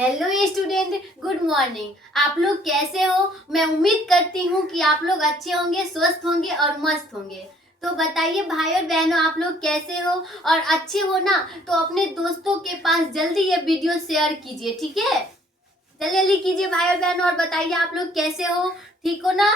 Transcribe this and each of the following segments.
Hello student, good morning. आप लोग कैसे हो? मैं उम्मीद करती हूँ कि आप लोग अच्छे होंगे, स्वस्थ होंगे और मस्त होंगे। तो बताइए भाई और बहनों, आप लोग कैसे हो? और अच्छे हो ना तो अपने दोस्तों के पास जल्दी ये वीडियो शेयर कीजिए, ठीक है? जल्दी जल्दी कीजिए भाई और बहनों, और बताइए आप लोग कैसे हो, ठीक हो ना?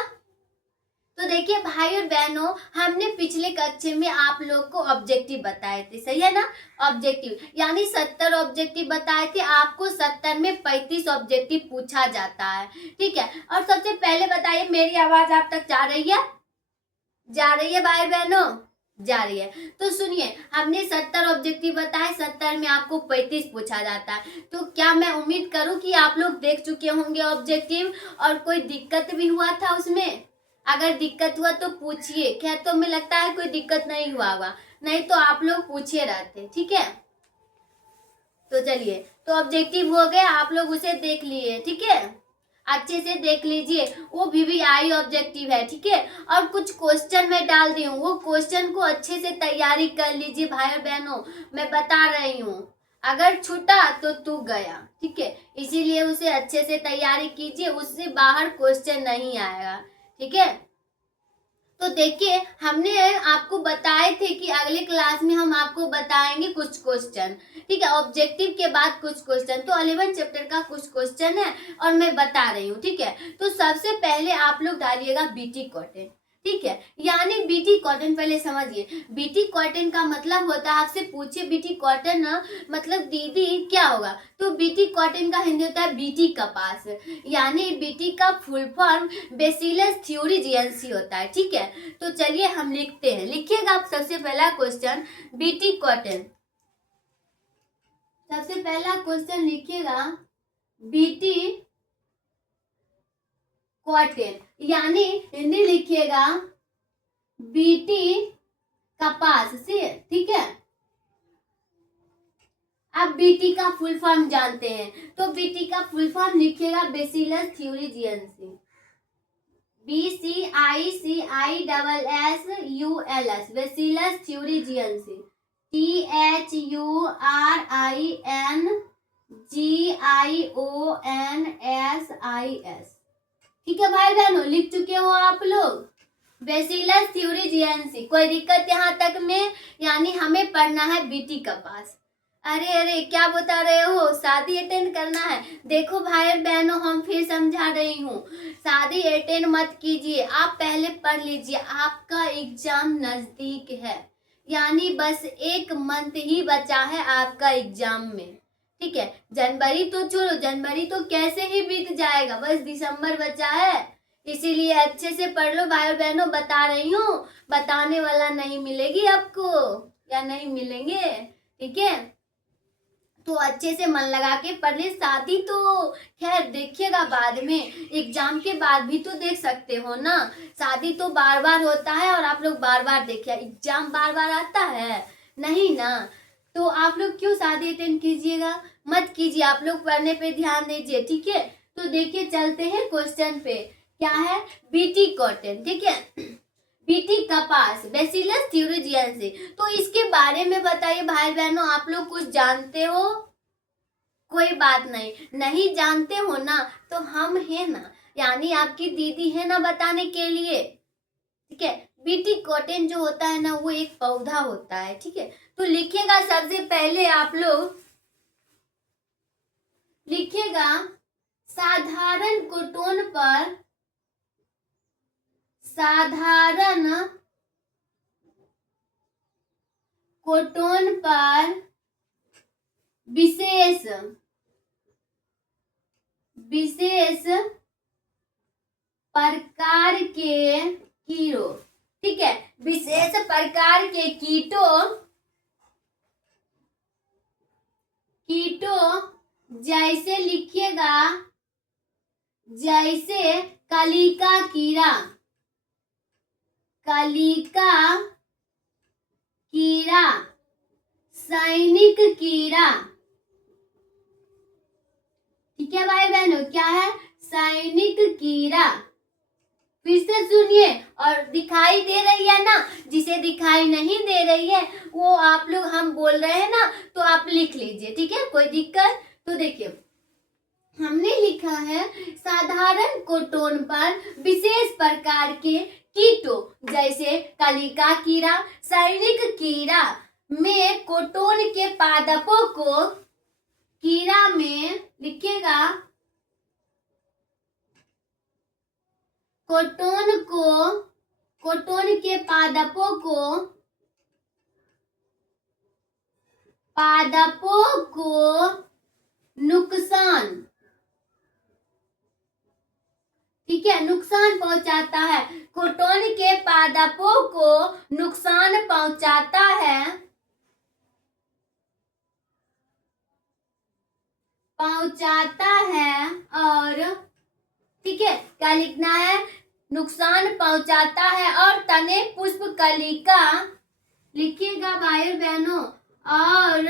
तो देखिए भाई और बहनों, हमने पिछले कक्षा में आप लोग को ऑब्जेक्टिव बताए थे, सही है ना? ऑब्जेक्टिव यानी 70 ऑब्जेक्टिव बताए थे। आपको 70 में 35 ऑब्जेक्टिव पूछा जाता है, ठीक है? और सबसे पहले बताइए, मेरी आवाज आप तक जा रही है? जा रही है भाई बहनों? जा रही है। तो सुनिए, हमने 70 ऑब्जेक्टिव बताए, 70 में आपको 35 पूछा जाता है। तो क्या मैं उम्मीद करूं कि आप लोग देख चुके होंगे ऑब्जेक्टिव, और कोई दिक्कत भी हुआ था उसमें? अगर दिक्कत हुआ तो पूछिए। खैर, तो हमें लगता है कोई दिक्कत नहीं हुआ होगा, नहीं तो आप लोग पूछे रहते, ठीक है? तो चलिए, तो ऑब्जेक्टिव हो गया, आप लोग उसे देख लिए, ठीक है? अच्छे से देख लीजिए, वो VVI ऑब्जेक्टिव है, ठीक है? और कुछ क्वेश्चन मैं डाल दी हूँ, वो क्वेश्चन को अच्छे से तैयारी कर लीजिए भाई और बहनों। मैं बता रही हूँ, अगर छूटा तो तू गया, ठीक है? इसीलिए उसे अच्छे से तैयारी कीजिए, उससे बाहर क्वेश्चन नहीं आएगा, ठीक है? तो देखिए, हमने आपको बताए थे कि अगले क्लास में हम आपको बताएंगे कुछ क्वेश्चन, ठीक है? ऑब्जेक्टिव के बाद कुछ क्वेश्चन, तो 11 चैप्टर का कुछ क्वेश्चन है और मैं बता रही हूँ, ठीक है? तो सबसे पहले आप लोग डालिएगा BT कॉटन, ठीक है? यानी BT कॉटन, पहले समझिए BT कॉटन का मतलब होता है, आपसे पूछे BT कॉटन ना मतलब दीदी क्या होगा, तो BT कॉटन का हिंदी होता है BT कपास, यानी BT का फुल फॉर्म बेसिलस थ्यूरिजियंसी होता है, ठीक है? तो चलिए हम लिखते हैं, लिखिएगा आप सबसे पहला क्वेश्चन BT कॉटन। सबसे पहला क्वेश्चन लिखिएगा BT कॉटन, यानी हिंदी लिखिएगा BT कपास से, ठीक है? आप BT का फुल फॉर्म जानते हैं, तो BT का फुल फॉर्म लिखिएगा बेसिलस थ्यूरिजियंसी, BCICISSULS, बेसिलस थ्यूरिजियंसी, THURINGIONSIS, ठीक है भाई बहनों? लिख चुके हो आप लोग? बेसिलस थ्यूरिजियंसी, कोई दिक्कत यहाँ तक में? यानी हमें पढ़ना है BT कपास। अरे अरे, क्या बता रहे हो? शादी अटेंड करना है? देखो भाई और बहनों, हम फिर समझा रही हूँ, शादी अटेंड मत कीजिए, आप पहले पढ़ लीजिए। आपका एग्जाम नजदीक है, यानी बस 1 मंथ ही बचा है आपका एग्जाम में, ठीक है? जनवरी तो छोड़ो, जनवरी तो कैसे ही बीत जाएगा, बस दिसंबर बचा है। इसीलिए अच्छे से पढ़ लो भाई और बहनों, बता रही हूँ, बताने वाला नहीं मिलेगी आपको, या नहीं मिलेंगे, ठीक है? तो अच्छे से मन लगा के पढ़ ले। शादी तो खैर देखिएगा बाद में, एग्जाम के बाद भी तो देख सकते हो ना। शादी तो बार बार होता है और आप लोग बार बार देखिए, एग्जाम बार बार आता है नहीं ना। तो आप लोग क्यों शादी अटेंड कीजिएगा? मत कीजिए, आप लोग पढ़ने पे ध्यान दीजिए, ठीक है? तो देखिए, चलते हैं क्वेश्चन पे। क्या है? BT कॉटन, ठीक है? BT कपास, बेसिलस थ्यूरिजियंसी। तो इसके बारे में बताइए भाई बहनों, आप लोग कुछ जानते हो? कोई बात नहीं, नहीं जानते हो ना तो हम है ना, यानी आपकी दीदी है ना बताने के लिए, ठीक है? BT कॉटन जो होता है ना, वो एक पौधा होता है, ठीक है? तो लिखिएगा सबसे पहले आप लोग, लिखिएगा साधारण कोटोन पर, साधारण कोटोन पर विशेष विशेष प्रकार के कीड़ों, ठीक है? विशेष प्रकार के कीटों जैसे लिखिएगा, जैसे कलिका कीड़ा, कलिका कीड़ा, सैनिक कीड़ा, ठीक है भाई बहनों? क्या है? सैनिक कीड़ा। फिर से सुनिए, और दिखाई दे रही है ना? जिसे दिखाई नहीं दे रही है वो आप लोग, हम बोल रहे हैं ना, तो आप लिख लीजिए, ठीक है? कोई दिक्कत? तो देखिए, हमने लिखा है साधारण कोटोन पर विशेष प्रकार के कीटों जैसे कलिका कीड़ा, सैनिक कीड़ा में कोटोन के पादपों को कीड़ा में लिखिएगा कोटोन के पादपों को नुकसान, ठीक है, नुकसान पहुंचाता है। कोटोन के पादपों को नुकसान पहुंचाता है और ठीक है, क्या लिखना है, नुकसान पहुंचाता है और तने पुष्प कलिका लिखिएगा भाई बहनों, और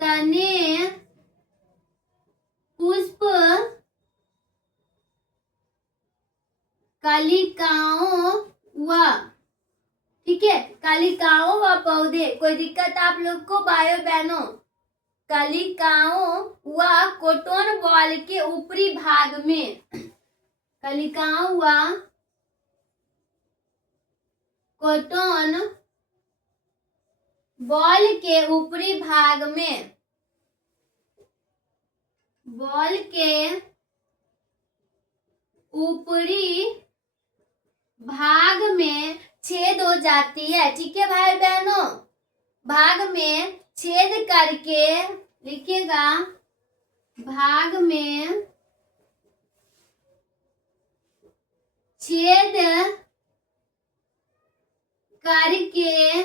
तने पुष्प कलिकाओं व, ठीक है, कलिकाओं व पौधे, कोई दिक्कत आप लोग को भाइयों बहनों, कलिकाओं व कोटोन बॉल के ऊपरी भाग में, कलिकाओं व कोटोन बॉल के ऊपरी भाग में, बॉल के ऊपरी भाग में छेद हो जाती है, ठीक है भाई बहनों, भाग में छेद करके लिखिएगा, भाग में छेद करके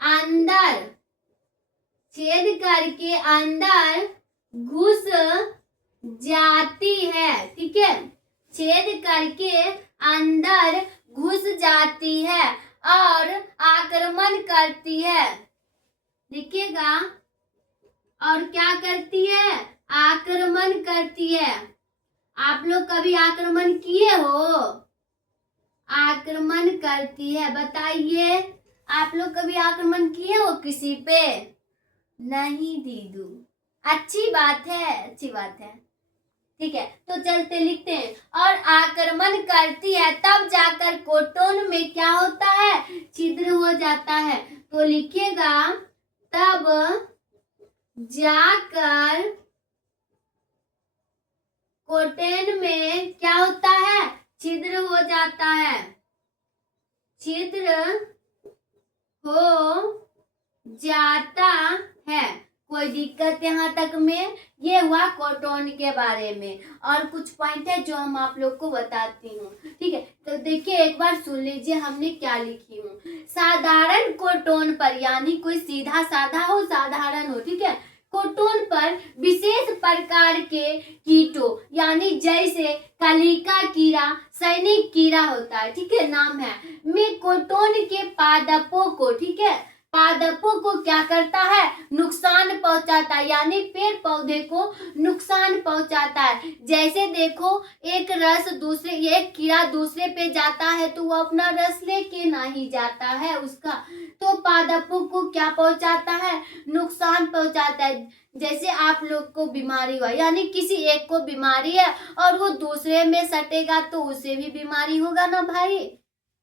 अंदर, छेद करके अंदर घुस जाती है, ठीक है, छेद करके अंदर घुस जाती है और आक्रमण करती है, देखिएगा, और क्या करती है, आक्रमण करती है। आप लोग कभी आक्रमण किए हो, आक्रमण करती है, बताइए, आप लोग कभी आक्रमण किए हो किसी पे, नहीं दीदू, अच्छी बात है, अच्छी बात है, ठीक है, तो चलते लिखते हैं, और आक्रमण करती है तब जाकर कोटोन में क्या होता है, छिद्र हो जाता है, तो लिखिएगा तब जाकर कोटोन में क्या होता है, छिद्र हो जाता है, छिद्र हो जाता है। कोई दिक्कत यहाँ तक में, ये हुआ कोटोन के बारे में, और कुछ पॉइंट है जो हम आप लोग को बताती हूँ, ठीक है, तो देखिए एक बार सुन लीजिए हमने क्या लिखी हूँ, साधारण कोटोन पर, यानी कोई सीधा साधा हो, साधारण हो, ठीक है, कोटोन पर विशेष प्रकार के कीटों, यानी जैसे कलिका कीड़ा, सैनिक कीड़ा होता है, ठीक है, नाम है, में कोटोन के पादपों को, ठीक है, पादपों को क्या करता है, नुकसान पहुंचाता है, यानी पेड़ पौधे को नुकसान पहुंचाता है। जैसे देखो एक रस दूसरे, एक कीड़ा दूसरे पे जाता है तो वो अपना रस लेके नहीं जाता है उसका, तो पादपों को क्या पहुंचाता है, नुकसान पहुंचाता है। जैसे आप लोग को बीमारी हुआ, यानी किसी एक को बीमारी है और वो दूसरे में सटेगा तो उसे भी बीमारी होगा ना भाई,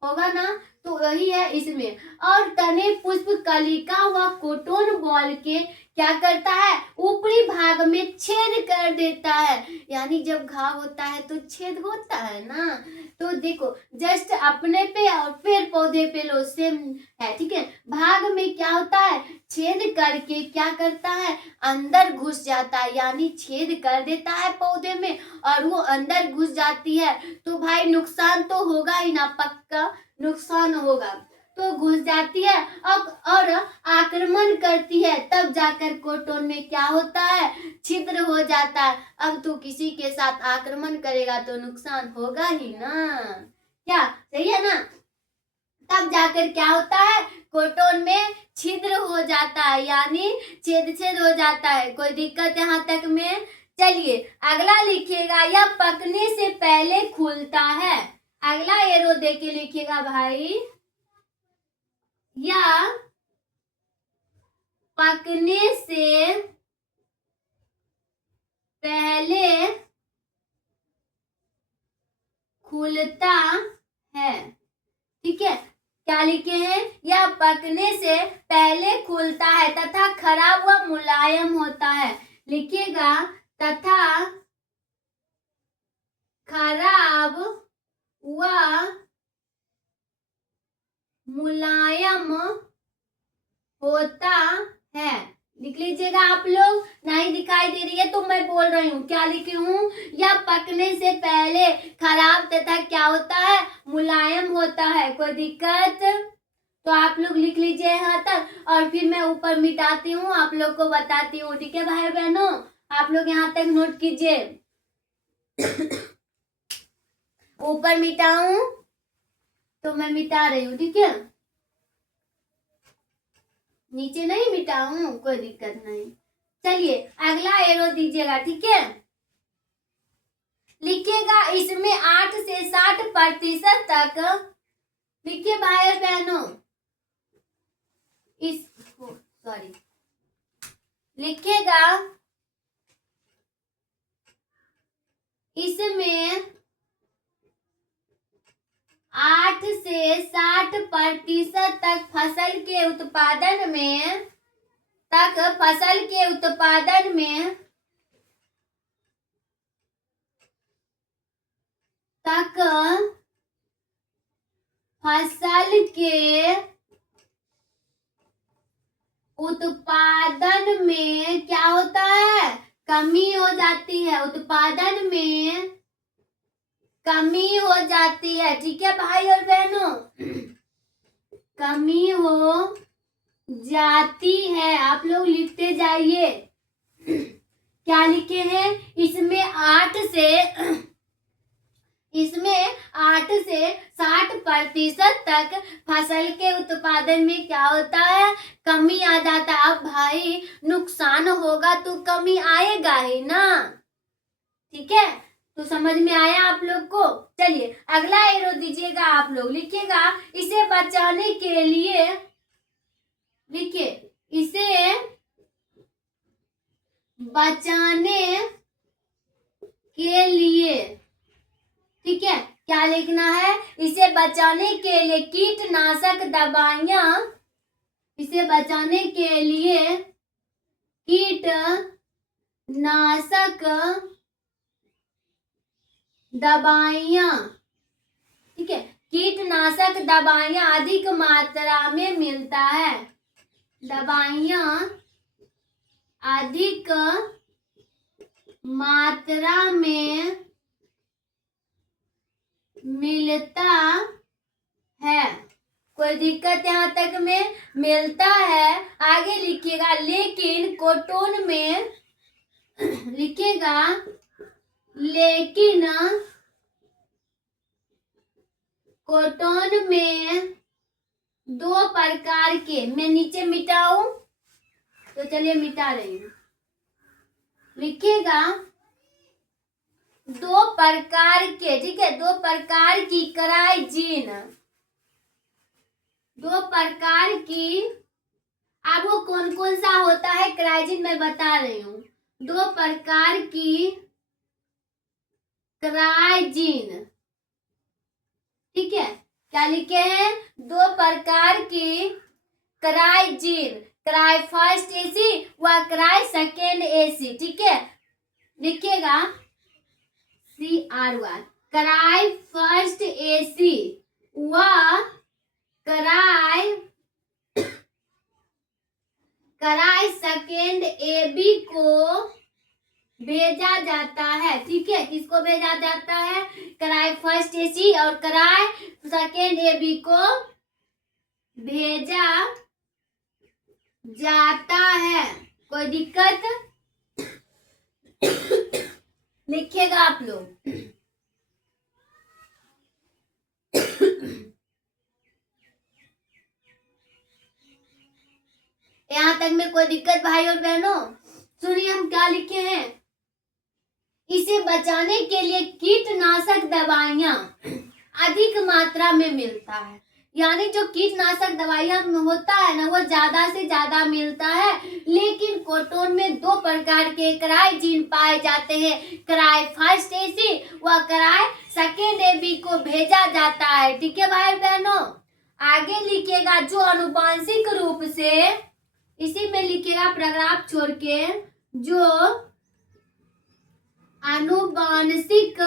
होगा ना, तो वही है इसमें। और तने पुष्प कलिका व कोटोन बॉल के क्या करता है, ऊपरी भाग में छेद कर देता है, यानी जब घाव होता है तो छेद होता है ना, तो देखो जस्ट अपने पे और पेड़ पौधे पे लो सेम है, ठीक है, भाग में क्या होता है, छेद करके क्या करता है, अंदर घुस जाता है, यानी छेद कर देता है पौधे में और वो अंदर घुस जाती है, तो भाई नुकसान तो होगा ही ना, पक्का नुकसान होगा, तो घुस जाती है और आक्रमण करती है, तब जाकर कोटोन में क्या होता है, छिद्र हो जाता है। अब तो किसी के साथ आक्रमण करेगा तो नुकसान होगा ही ना, क्या सही है ना, तब जाकर क्या होता है, कोटोन में छिद्र हो जाता है, यानी छेद छेद हो जाता है। कोई दिक्कत यहाँ तक में, चलिए अगला लिखिएगा, यह पकने से पहले खुलता है, अगला एरो दे के लिखिएगा भाई, या पकने से खुलता है। ठीक है, क्या लिखे हैं? यह पकने से पहले खुलता है तथा खराब व मुलायम होता है। लिखिएगा तथा खराब व मुलायम होता है। लिख लीजिएगा आप लोग। नहीं दिखाई दे रही है तो मैं बोल रही हूँ। क्या लिखी हूँ? यह पकने से पहले खराब तथा क्या होता है? मुलायम होता है। कोई दिक्कत? तो आप लोग लिख लीजिए यहाँ तक और फिर मैं ऊपर मिटाती हूँ, आप लोग को बताती हूँ। ठीक है भाई बहनों, आप लोग यहाँ तक नोट कीजिए। ऊपर मिटाऊं तो मैं मिटा रही हूँ। ठीक है, नीचे नहीं मिटाऊं, कोई दिक्कत नहीं। चलिए अगला एरो दीजिएगा। ठीक है, लिखिएगा इसमें 8 से 60% तक। लिखिए भाई और बहनों, इस सॉरी लिखिएगा इसमें 8 से 60% तक फसल के उत्पादन में फसल के उत्पादन में क्या होता है? कमी हो जाती है। उत्पादन में कमी हो जाती है। ठीक है भाई और बहनों, कमी हो जाती है। आप लोग लिखते जाइए। क्या लिखे हैं? इसमें 8 से 60% तक फसल के उत्पादन में क्या होता है? कमी आ जाता है। अब भाई नुकसान होगा तो कमी आएगा ही ना। ठीक है, तो समझ में आया आप लोग को? चलिए अगला एरो दीजिएगा। आप लोग लिखिएगा इसे बचाने के लिए। लिखिए इसे बचाने के लिए। ठीक है, क्या लिखना है? इसे बचाने के लिए कीटनाशक दवाइयां। इसे बचाने के लिए कीटनाशक दवाइयां। ठीक है, कीटनाशक दवाइयां अधिक मात्रा में मिलता है। दवाइयां अधिक मात्रा में मिलता है। कोई दिक्कत यहाँ तक में? मिलता है। आगे लिखिएगा लेकिन कॉटन में। लिखिएगा लेकिन कॉटन में 2 प्रकार के। मैं नीचे मिटाऊं तो चलिए मिटा रही हूँ। लिखिएगा 2 प्रकार के। ठीक है, 2 प्रकार की क्राइजीन। 2 प्रकार की। अब वो कौन कौन सा होता है क्राइजीन मैं बता रही हूँ। 2 प्रकार की क्राइजीन। ठीक है, क्या लिखे हैं? 2 प्रकार की क्राइजीन। क्राई फर्स्ट एसी व क्राई सेकेंड एसी। ठीक है, लिखिएगा CR1। क्राई फर्स्ट एसी व क्राई सेकेंड AB को भेजा जाता है। ठीक है, किसको भेजा जाता है? क्राई फर्स्ट एसी और क्राई सेकेंड AB को भेजा जाता है। कोई दिक्कत? लिखिएगा आप लोग। यहाँ तक में कोई दिक्कत भाई और बहनों? सुनिए हम क्या लिखे हैं। इसे बचाने के लिए कीटनाशक दवाइयां अधिक मात्रा में मिलता है। यानी जो कीटनाशक दवाइयां में होता है ना वो ज्यादा से ज्यादा मिलता है, लेकिन कॉटन में दो प्रकार के क्राइजीन पाए जाते हैं, क्राई फर्स्ट एसी व क्राई सेकेंड एबी को भेजा जाता है। ठीक है भाई बहनों, आगे लिखिएगा जो अनुवांशिक रूप से, इसी में लिखिएगा पैराग्राफ छोड़ के, जो आनुवांशिक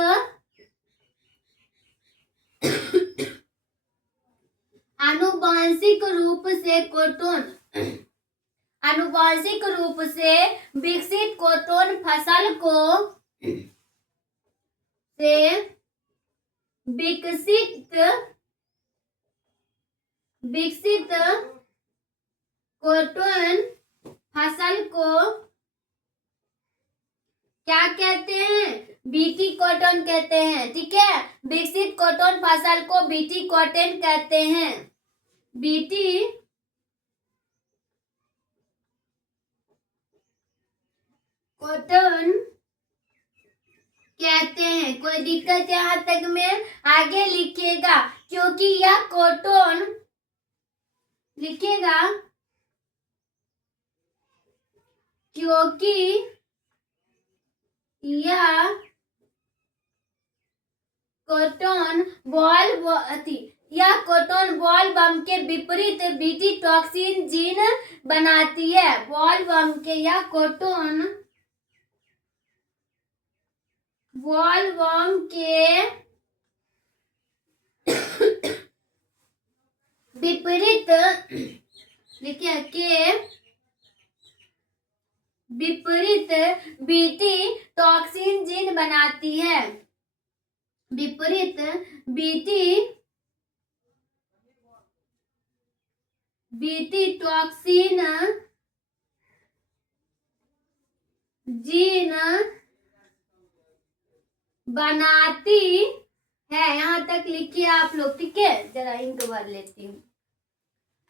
आनुवांशिक रूप से कॉटन, आनुवांशिक रूप से विकसित कॉटन फसल को से विकसित कॉटन फसल को क्या कहते हैं, बीटी कॉटन कहते हैं। ठीक है, विकसित कॉटन फसल को बीटी कॉटन कहते हैं, बीटी कॉटन कहते हैं। कोई दिक्कत यहाँ तक में? आगे लिखिएगा क्योंकि यह कॉटन, लिखिएगा क्योंकि यह कॉटन बॉल बम के विपरीत बीटी टॉक्सिन जीन बनाती है। बॉल बम के या कॉटन बॉल बम के विपरीत, लिखिए के विपरीत बीटी टॉक्सिन जीन बनाती है, विपरीत बीटी टॉक्सिन जीन बनाती है। यहाँ तक लिखिए आप लोग। ठीक है, जरा इंक भर लेती हूँ।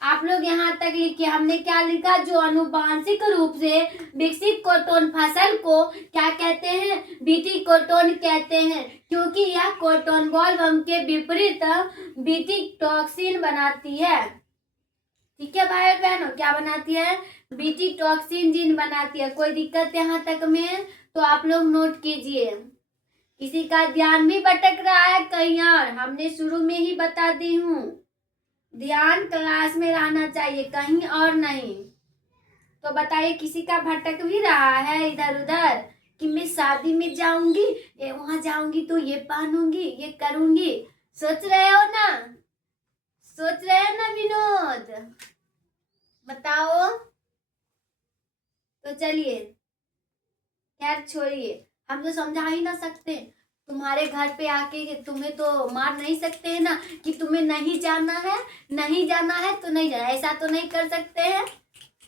आप लोग यहाँ तक लिखिए, हमने क्या लिखा, जो आनुवांशिक रूप से विकसित कॉटन फसल को क्या कहते हैं, बीटी कॉटन कहते हैं, क्योंकि यह कॉटन बॉलवर्म के विपरीत बीटी टॉक्सिन बनाती है। ठीक है भाई और बहनों, क्या बनाती है, बीटी टॉक्सिन जीन बनाती है। कोई दिक्कत यहाँ तक में? तो आप लोग नोट कीजिए। किसी का ध्यान भी भटक रहा है कहीं और? हमने शुरू में ही बता दी हूँ, ध्यान क्लास में रहना चाहिए, कहीं और नहीं। तो बताइए, किसी का भटक भी रहा है इधर उधर कि मैं शादी में जाऊंगी, वहां जाऊंगी तो ये पहनूंगी, ये करूंगी, सोच रहे हो ना? सोच रहे हैं ना विनोद? बताओ। तो चलिए, खैर छोड़िए, हम तो समझा ही ना सकते। तुम्हारे घर पे आके तुम्हें तो मार नहीं सकते हैं ना कि तुम्हें नहीं जाना है, नहीं जाना है तो नहीं जाना, ऐसा तो नहीं कर सकते हैं।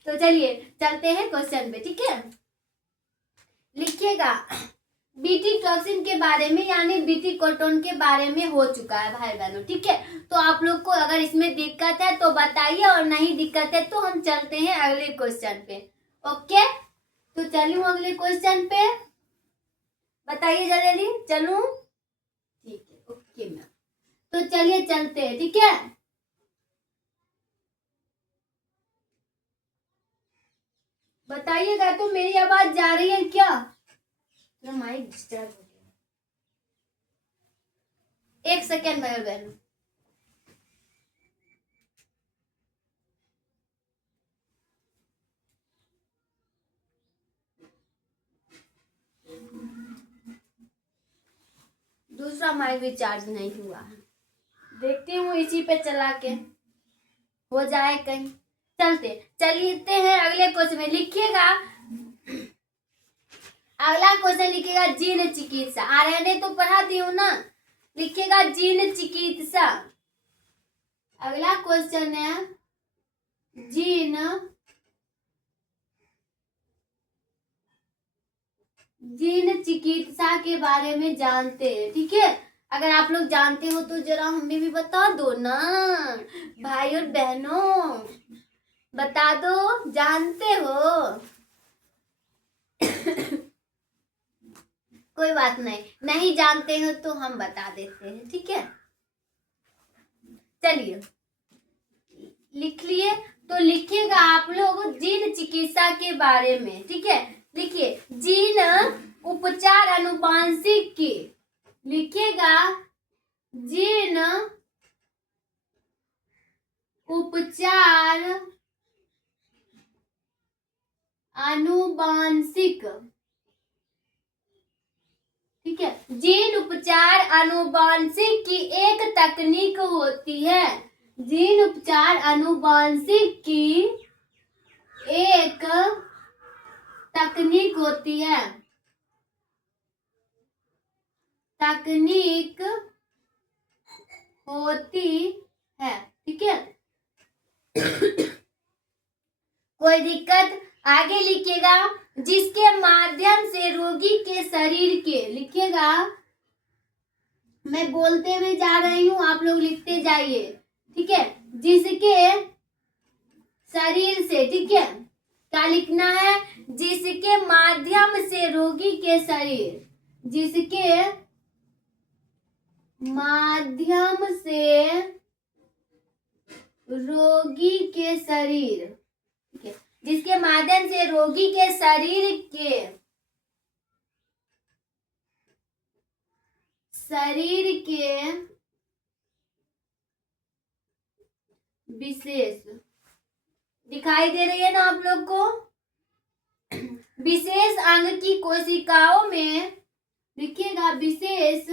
तो चलिए चलते हैं क्वेश्चन पे। ठीक है, लिखिएगा बीटी टॉक्सिन के बारे में, यानी बीटी कॉटन के बारे में हो चुका है भाई बहनों। ठीक है, तो आप लोग को अगर इसमें दिक्कत है तो बताइए, और नहीं दिक्कत है तो हम चलते हैं अगले क्वेश्चन पे। ओके, तो चलूं अगले क्वेश्चन पे, बताइए जल्दी, चलूं? ठीक है, ओके मैम, तो चलिए चलते हैं। ठीक है, बताइएगा तो मेरी आवाज जा रही है क्या? तो माइक डिस्टर्ब हो गया, एक सेकेंड भाई बहन। दूसरा माइक भी चार्ज नहीं हुआ है, देखती हूँ इसी पे चला के हो जाए कहीं। चलते हैं अगले क्वेश्चन में। लिखिएगा, अगला क्वेश्चन लिखिएगा जीन चिकित्सा। आरएनए तो पढ़ा दी हूँ ना, लिखिएगा जीन चिकित्सा। अगला क्वेश्चन है जीन चिकित्सा के बारे में जानते हैं। ठीक है, अगर आप लोग जानते हो तो जरा हमें भी बता दो ना भाई और बहनों, बता दो, जानते हो? कोई बात नहीं, नहीं जानते हो तो हम बता देते हैं। ठीक है, चलिए लिख लिए। तो लिखिएगा आप लोग जीन चिकित्सा के बारे में, ठीक है। लिखिए जीन उपचार अनुवांशिक की, लिखिएगा जीन उपचार आनुवांशिक, ठीक है। जीन उपचार आनुवांशिक की एक तकनीक होती है। जीन उपचार आनुवांशिक की एक तकनीक होती है, तकनीक होती है, ठीक है। कोई दिक्कत? आगे लिखिएगा जिसके माध्यम से रोगी के शरीर के, लिखिएगा मैं बोलते हुए जा रही हूं, आप लोग लिखते जाइए, ठीक है। जिसके शरीर से, ठीक है, क्या लिखना है? जिसके माध्यम से रोगी के शरीर, जिसके माध्यम से रोगी के शरीर, ठीक है, जिसके माध्यम से रोगी के शरीर के विशेष, दिखाई दे रही है ना आप लोग को? विशेष अंग की कोशिकाओं में, लिखिएगा विशेष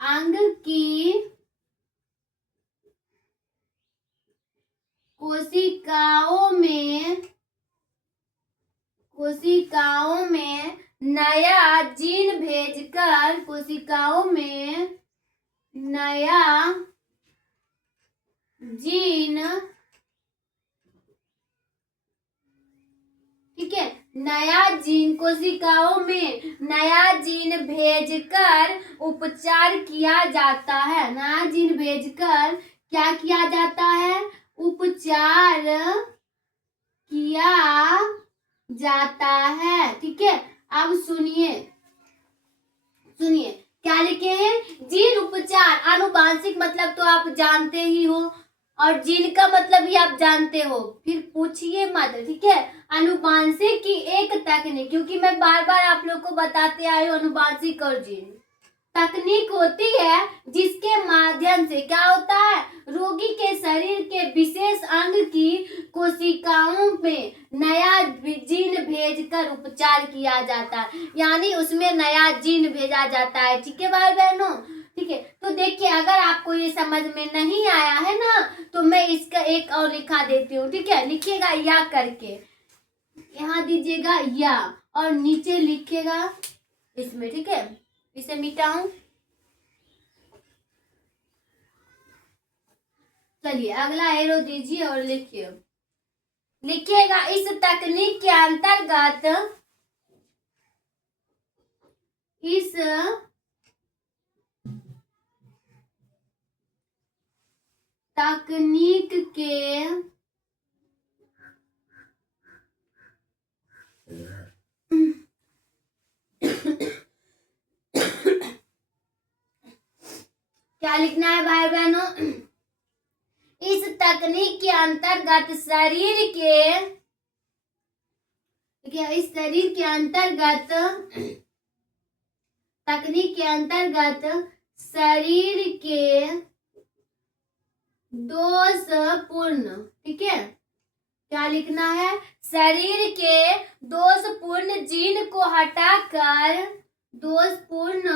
अंग की कोशिकाओं में नया जीन भेजकर, कोशिकाओं में नया जीन, ठीक है, नया जीन, कोशिकाओं में नया जीन भेजकर उपचार किया जाता है। नया जीन भेजकर क्या किया जाता है? उपचार किया जाता है, ठीक है। अब सुनिए क्या लिखे हैं? जीन उपचार आनुवांशिक मतलब तो आप जानते ही हो, और जीन का मतलब भी आप जानते हो, फिर पूछिए मत, ठीक है। आनुवांशिक की एक तकनीक, क्योंकि मैं बार बार आप लोग को बताते आई हूँ आनुवांशिक और जीन तकनीक होती है जिसके माध्यम से क्या होता है? रोगी के शरीर के विशेष अंग की कोशिकाओं में नया जीन भेजकर उपचार किया जाता है, यानी उसमें नया जीन भेजा जाता है, ठीक है भाई बहनों, ठीक है। तो देखिए अगर आपको ये समझ में नहीं आया है ना, तो मैं इसका एक और लिखा देती हूँ, ठीक है। लिखिएगा या करके, यहाँ दीजिएगा या, और नीचे लिखिएगा इसमें, ठीक है। इसे मिटाऊं, चलिए अगला एरो दीजिए और लिखिएगा इस तकनीक के अंतर्गत, इस तकनीक के क्या लिखना है भाई बहनों? इस तकनीक के अंतर्गत शरीर के, इस शरीर के अंतर्गत, तकनीक के अंतर्गत शरीर के दोषपूर्ण, ठीक है, क्या लिखना है? शरीर के दोषपूर्ण जीन को हटाकर, दोषपूर्ण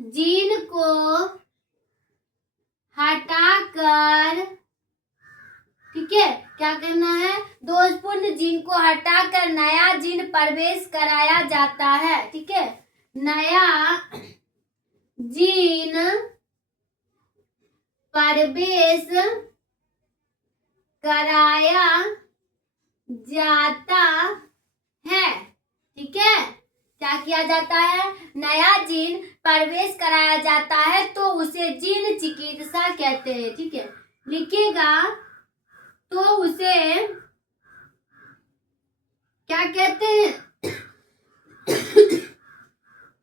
जीन को हटाकर, ठीक है, क्या करना है? दोषपूर्ण जीन को हटाकर नया जीन प्रवेश कराया जाता है, ठीक है। नया जीन प्रवेश कराया जाता है, ठीक है। क्या किया जाता है? नया जीन प्रवेश कराया जाता है, तो उसे जीन चिकित्सा कहते हैं, ठीक है। लिखिएगा तो उसे क्या कहते हैं?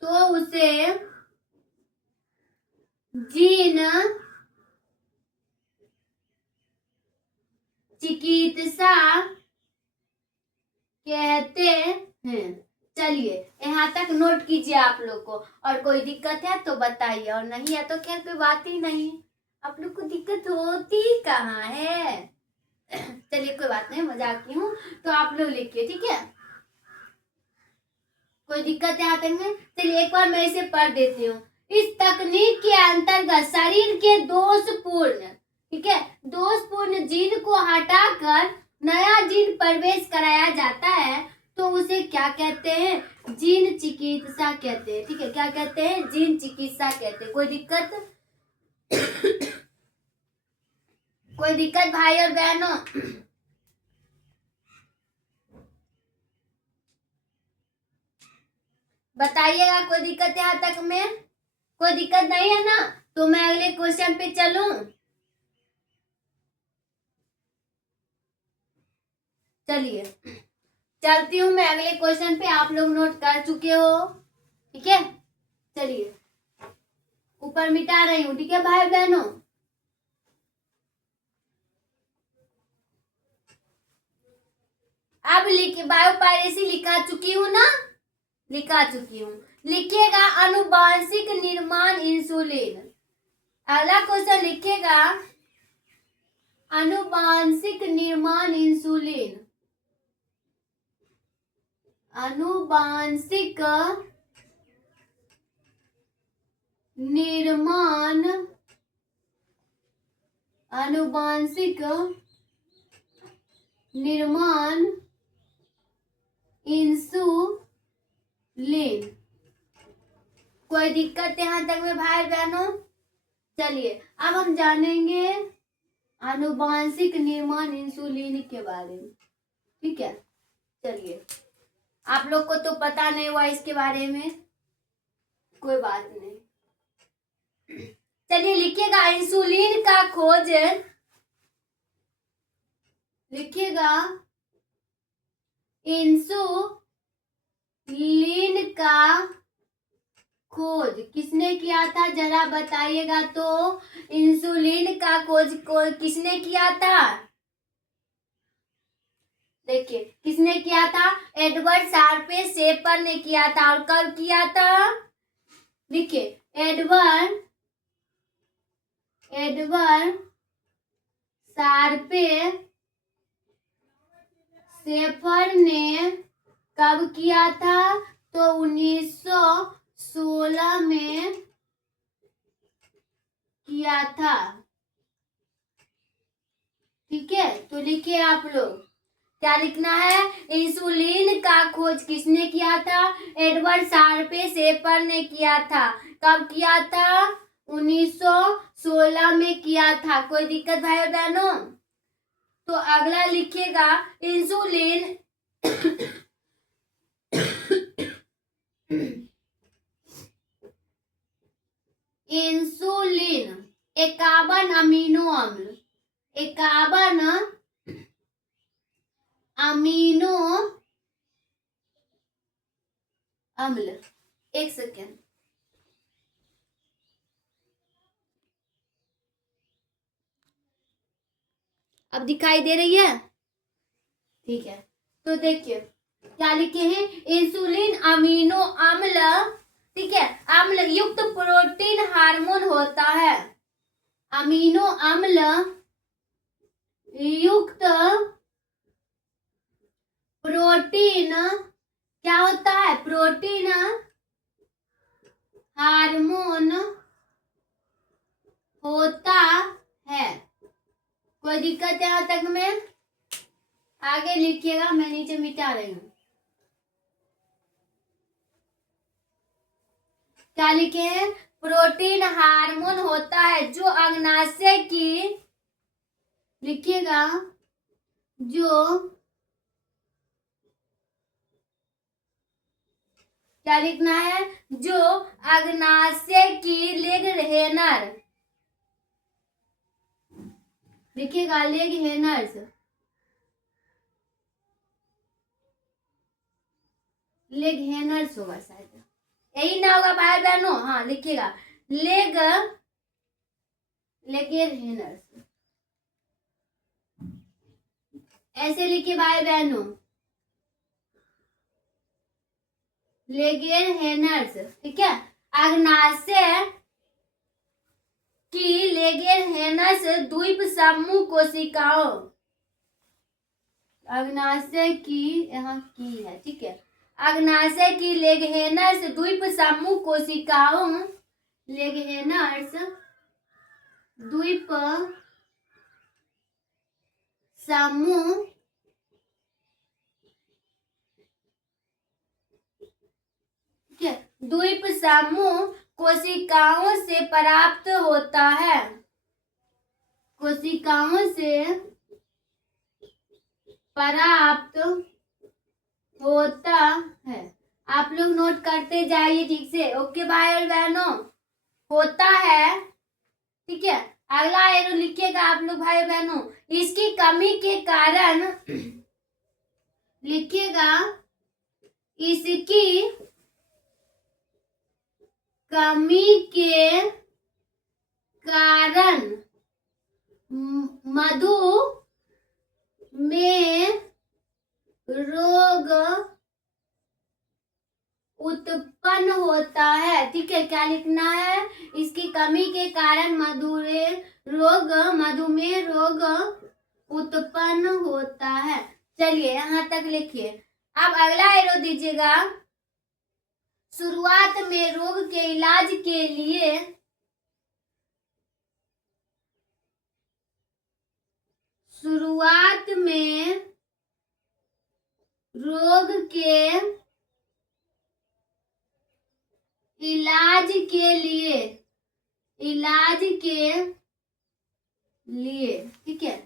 तो उसे जीन चिकित्सा कहते हैं। चलिए यहाँ तक नोट कीजिए आप लोग को, और कोई दिक्कत है तो बताइए, और नहीं है तो खैर कोई बात ही नहीं, आप लोग को दिक्कत होती कहाँ है। चलिए कोई बात नहीं, मजाक की हूँ, तो आप लोग लिखिए, ठीक है। कोई दिक्कत यहाँ तक में? चलिए एक बार मैं इसे पढ़ देती हूँ। इस तकनीक के अंतर्गत शरीर के दोषपूर्ण, ठीक है, दोषपूर्ण जीन को हटाकर नया जीन प्रवेश कराया जाता है, तो उसे क्या कहते हैं? जीन चिकित्सा कहते हैं, ठीक है। क्या कहते हैं? जीन चिकित्सा कहते हैं। कोई दिक्कत? कोई दिक्कत भाई और बहनों? बताइएगा, कोई दिक्कत यहाँ तक में? कोई दिक्कत नहीं है ना? तो मैं अगले क्वेश्चन पे चलूं। चलिए चलती हूँ मैं अगले क्वेश्चन पे, आप लोग नोट कर चुके हो, ठीक है। चलिए ऊपर मिटा रही हूँ, ठीक है भाई बहनों। अब लिखिए, बायोपायरेसी लिखा चुकी हूँ ना? लिखा चुकी हूँ। लिखिएगा आनुवांशिक निर्माण इंसुलिन। अगला क्वेश्चन लिखिएगा आनुवांशिक निर्माण इंसुलिन। आनुवांशिक निर्माण, आनुवांशिक निर्माण इंसुलिन। कोई दिक्कत यहाँ तक में भाई बहनों? चलिए अब हम जानेंगे आनुवांशिक निर्माण इंसुलिन के बारे में, ठीक है। चलिए आप लोग को तो पता नहीं हुआ इसके बारे में, कोई बात नहीं। चलिए लिखिएगा इंसुलिन का खोज, लिखिएगा इंसुलिन का खोज किसने किया था, जरा बताइएगा तो। इंसुलिन का खोज किसने किया था? देखिए किसने किया था? एडवर्ड शार्पे शेपर ने किया था। और कब किया था? देखिए एडवर्ड शार्पे शेफर ने कब किया था? तो 1916 में किया था, ठीक है। तो लिखिए आप लोग, क्या लिखना है? इंसुलिन का खोज किसने किया था? एडवर्ड शार्पे शेफर ने किया था। कब किया था? 1916 में किया था। कोई दिक्कत भाई बहनों? तो अगला लिखिएगा इंसुलिन इंसुलिन 51 अमीनो अम्ल, 51 अमीनो अम्ल। एक सेकेंड, अब दिखाई दे रही है? ठीक है। तो देखिए क्या लिखे हैं? इंसुलिन अमीनो अम्ल, ठीक है, अम्ल युक्त प्रोटीन हार्मोन होता है। अमीनो अम्ल युक्त प्रोटीन क्या होता है? प्रोटीन हार्मोन होता है। कोई दिक्कत यहाँ तक में? आगे लिखिएगा, मैं नीचे मिटा रही हूँ। क्या लिखे हैं? प्रोटीन हार्मोन होता है जो अग्नाशय की, लिखिएगा, जो क्या लिखना है? जो अग्नाशय की लेग हेनर, लिखिएगा लेग हेनर्स, लेग हेनर्स होगा शायद, यही ना होगा भाई बहनों? हाँ लिखिएगा लेग हेनर्स। ऐसे लिखिए भाई बहनों, लेगेरहेनर्स, ठीक है। अग्नाशय की लेगेरहेनस द्वीप समूह कोशिकाओं, अग्नाशय की यहाँ की है, ठीक है। अग्नाशय की लेगहेनर्स द्वीप समूह कोशिकाओं, लेगहेनर्स द्वीप समूह द्वीप समूह कोशिकाओं से प्राप्त होता है, कोशिकाओं से प्राप्त होता है। आप लोग नोट करते जाइए ठीक से, ओके भाई और बहनों, होता है, ठीक है। अगला एरो लिखिएगा आप लोग भाई बहनों, इसकी कमी के कारण, लिखिएगा इसकी कमी के कारण मधु में रोग उत्पन्न होता है, ठीक है। क्या लिखना है, इसकी कमी के कारण मधुमेह रोग उत्पन्न होता है। चलिए यहाँ तक लिखिए। अब अगला एरो दीजिएगा, शुरुआत में रोग के इलाज के लिए, शुरुआत में रोग के इलाज के लिए, ठीक है।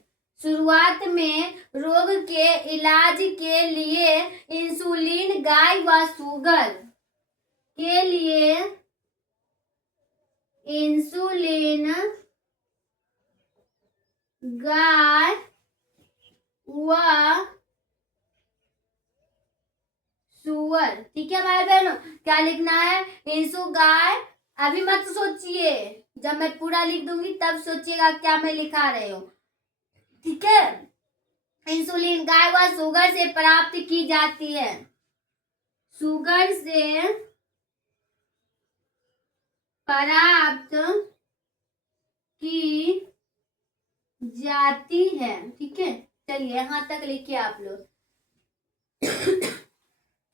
शुरुआत में रोग के इलाज के लिए इंसुलिन गाय व सुगर के लिए, इंसुलिन गाय व सुअर, ठीक है भाई बहनों। क्या लिखना है, इंसु गाय, अभी मत सोचिए, जब मैं पूरा लिख दूंगी तब सोचिएगा क्या मैं लिखा रही हूँ, ठीक है। इंसुलिन गाय व सुगर से प्राप्त की जाती है, सुगर से प्राप्त की जाती है, ठीक है। चलिए यहाँ तक लिखिए आप लोग,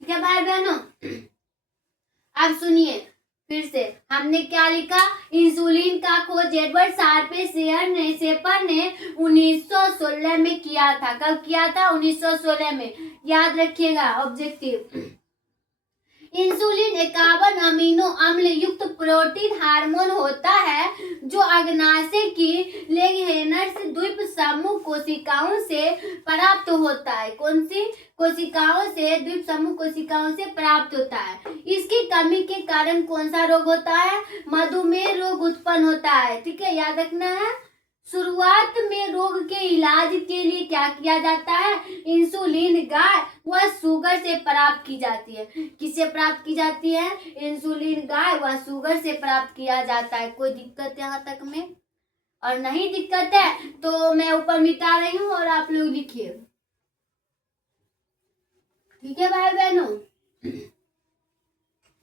ठीक है भाई बहनों। अब सुनिए फिर से, हमने क्या लिखा, इंसुलिन का खोज एडवर्ड शेपर ने 1916 में किया था। कब किया था, 1916 में, याद रखिएगा ऑब्जेक्टिव। इंसुलिन 51 अमीनो अम्ल युक्त प्रोटीन हार्मोन होता है जो अग्नाशय की लेगहेनर्स द्वीप समूह कोशिकाओं से प्राप्त होता है। कौन सी कोशिकाओं से, द्वीप समूह कोशिकाओं से प्राप्त होता है। इसकी कमी के कारण कौन सा रोग होता है, मधुमेह रोग उत्पन्न होता है, ठीक है, याद रखना है। शुरुआत में रोग के इलाज के लिए क्या किया जाता है, इंसुलिन गाय व सुगर से प्राप्त की जाती है। किससे प्राप्त की जाती है, इंसुलिन गाय व सुगर से प्राप्त किया जाता है। कोई दिक्कत यहाँ तक में, और नहीं दिक्कत है तो मैं ऊपर मिटा रही हूँ और आप लोग लिखिए, ठीक है भाई बहनों।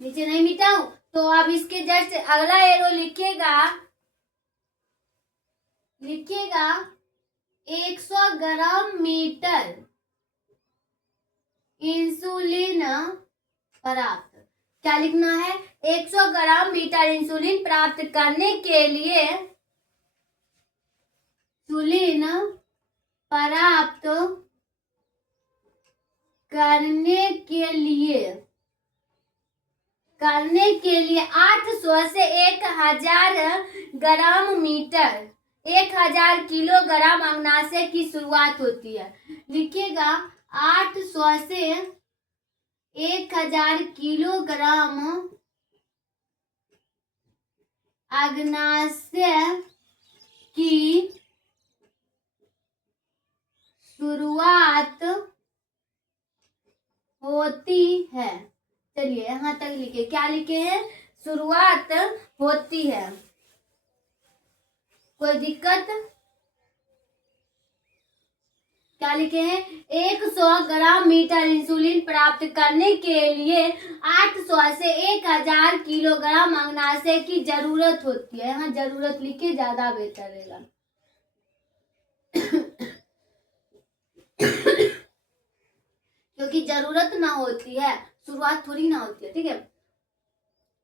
नीचे नहीं मिटाऊं तो अब इसके जस्ट अगला एरो लिखिएगा, 100 ग्राम मीटर इंसुलिन प्राप्त। क्या लिखना है, 100 ग्राम मीटर इंसुलिन प्राप्त करने के लिए, इंसुलिन प्राप्त करने के लिए 800 से 1000 ग्राम मीटर, 1000 किलोग्राम अग्नाशय की शुरुआत होती है। लिखिएगा 800 से 1000 किलोग्राम अग्नाशय की शुरुआत होती है। चलिए यहाँ तक लिखे, क्या लिखे हैं, शुरुआत होती है। कोई दिक्कत, क्या लिखे हैं, 100 ग्राम मीटर इंसुलिन प्राप्त करने के लिए 800 से 1000 किलोग्राम अग्नाशय की जरूरत होती है। यहाँ जरूरत लिखे, ज्यादा बेहतर रहेगा। क्योंकि जरूरत ना होती है, शुरुआत थोड़ी ना होती है, ठीक है।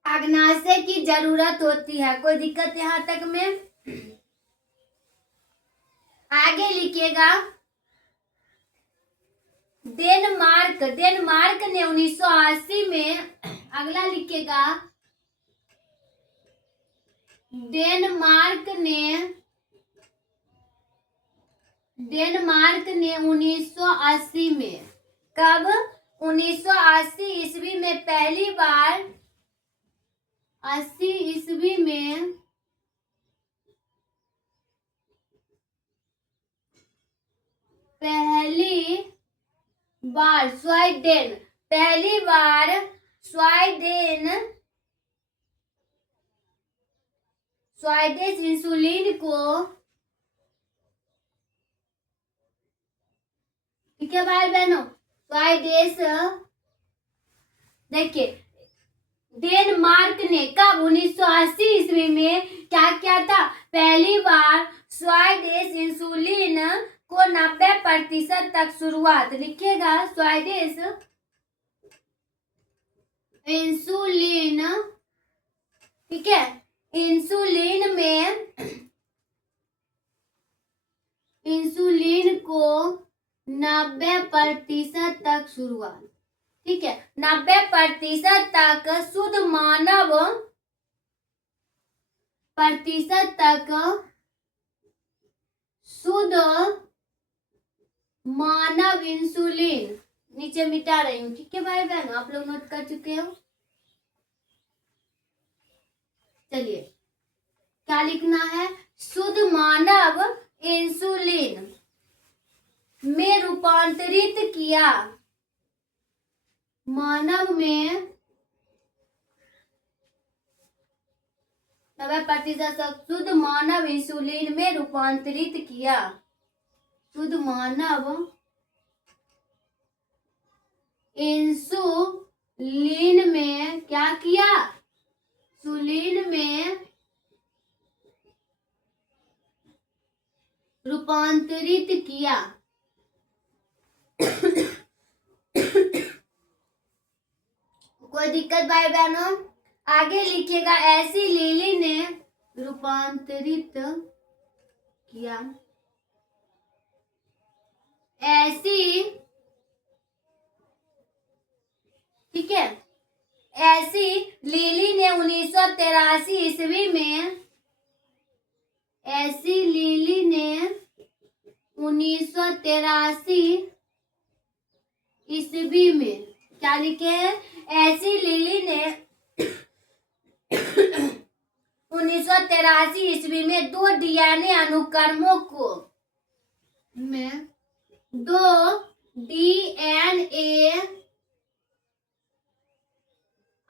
अग्नाशय की जरूरत होती है। कोई दिक्कत यहाँ तक में? आगे लिखिएगा, डेनमार्क ने 1980 में, अगला लिखिएगा, डेनमार्क ने 1980 में, कब? 1980 ईस्वी में पहली बार, 80 ईस्वी में पहली बार स्वीडिश इंसुलिन को, ठीक है भाई बहनों, स्वीडिश, देखिए डेनमार्क ने कब 1980 ईस्वी में क्या किया था, पहली बार स्वीडिश इंसुलिन को 90% तक शुरुआत, लिखिएगा स्वीडिश इंसुलिन, ठीक है, इंसुलिन को 90% तक शुरुआत, ठीक है, 90% तक शुद्ध मानव इंसुलिन, नीचे मिटा रही हूँ, ठीक है भाई बहन, आप लोग नोट कर चुके हो। चलिए क्या लिखना है, शुद्ध मानव इंसुलिन में रूपांतरित किया, मानव में 90% शुद्ध मानव इंसुलिन में रूपांतरित किया, शुद्ध मानव इंसुलिन में क्या किया, इंसुलिन में रूपांतरित किया। कोई दिक्कत भाई बहनों? आगे लिखिएगा, ऐसी लिली ने रूपांतरित किया, ऐसी, ठीक है, ऐसी लिली ने 1983 ईस्वी में, ऐसी लिली ने 1983 ईस्वी में क्या लिखे हैं, ऐसी लिली ने 1983 ईस्वी में 2 डीएनए अनुक्रमों को, में 2 डीएनए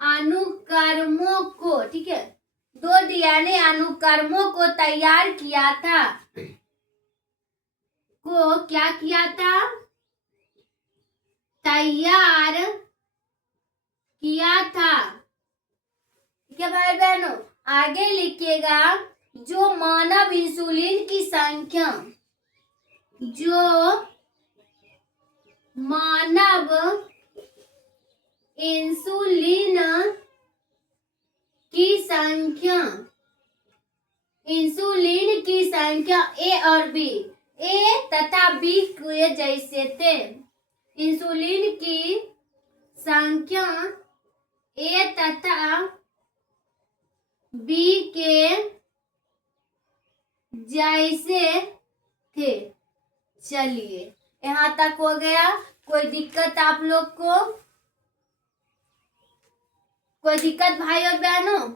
अनुक्रमों को, ठीक है, 2 डीएनए अनुक्रमों को तैयार किया था, को क्या किया था, तैयार किया था, ठीक है भाई बहनों। आगे लिखिएगा, जो मानव इंसुलिन की संख्या, जो मानव इंसुलिन की संख्या, इंसुलिन की संख्या ए और बी, ए तथा बी के जैसे थे, इंसुलिन की संख्या ए तथा बी के जैसे थे। चलिए यहाँ तक हो गया। कोई दिक्कत आप लोग को? कोई दिक्कत भाई और बहनों?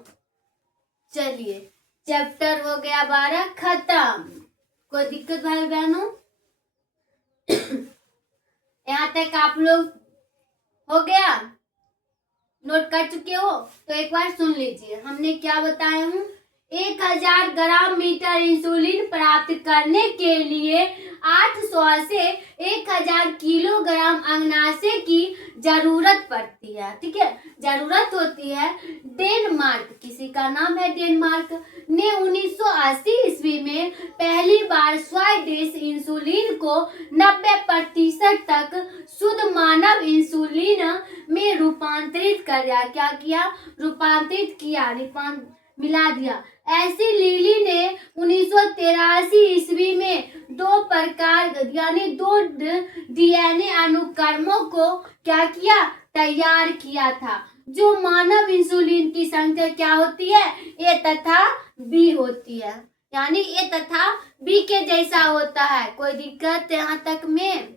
चलिए चैप्टर हो गया 12 खत्म। कोई दिक्कत भाई बहनों? यहाँ तक आप लोग हो गया, नोट कर चुके हो? तो एक बार सुन लीजिए, हमने क्या बताया हूँ 1000 ग्राम मीटर इंसुलिन प्राप्त करने के लिए 800 से 1000 किलोग्राम अग्नाशय की जरूरत पड़ती है। ठीक है, जरूरत होती है। डेनमार्क, किसी का नाम है डेनमार्क, ने 1980 ईस्वी में पहली बार स्वीडिश इंसुलिन को 90% तक शुद्ध मानव इंसुलिन में रूपांतरित कर दिया। क्या किया? रूपांतरित किया, मिला दिया। ऐसी लीली ने 1983 ईस्वी में 2 प्रकार यानी 2 डीएनए अनुक्रमों को क्या किया? तैयार किया था। जो मानव इंसुलिन की संख्या क्या होती है? ए तथा बी होती है, यानी ए तथा बी के जैसा होता है। कोई दिक्कत यहाँ तक में?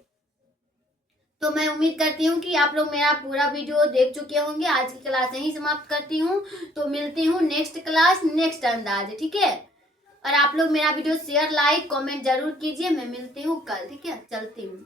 तो मैं उम्मीद करती हूँ कि आप लोग मेरा पूरा वीडियो देख चुके होंगे। आज की क्लास यहीं समाप्त करती हूँ। तो मिलती हूँ नेक्स्ट क्लास, नेक्स्ट अंदाज। ठीक है, और आप लोग मेरा वीडियो शेयर, लाइक, कमेंट जरूर कीजिए। मैं मिलती हूँ कल। ठीक है, चलती हूँ।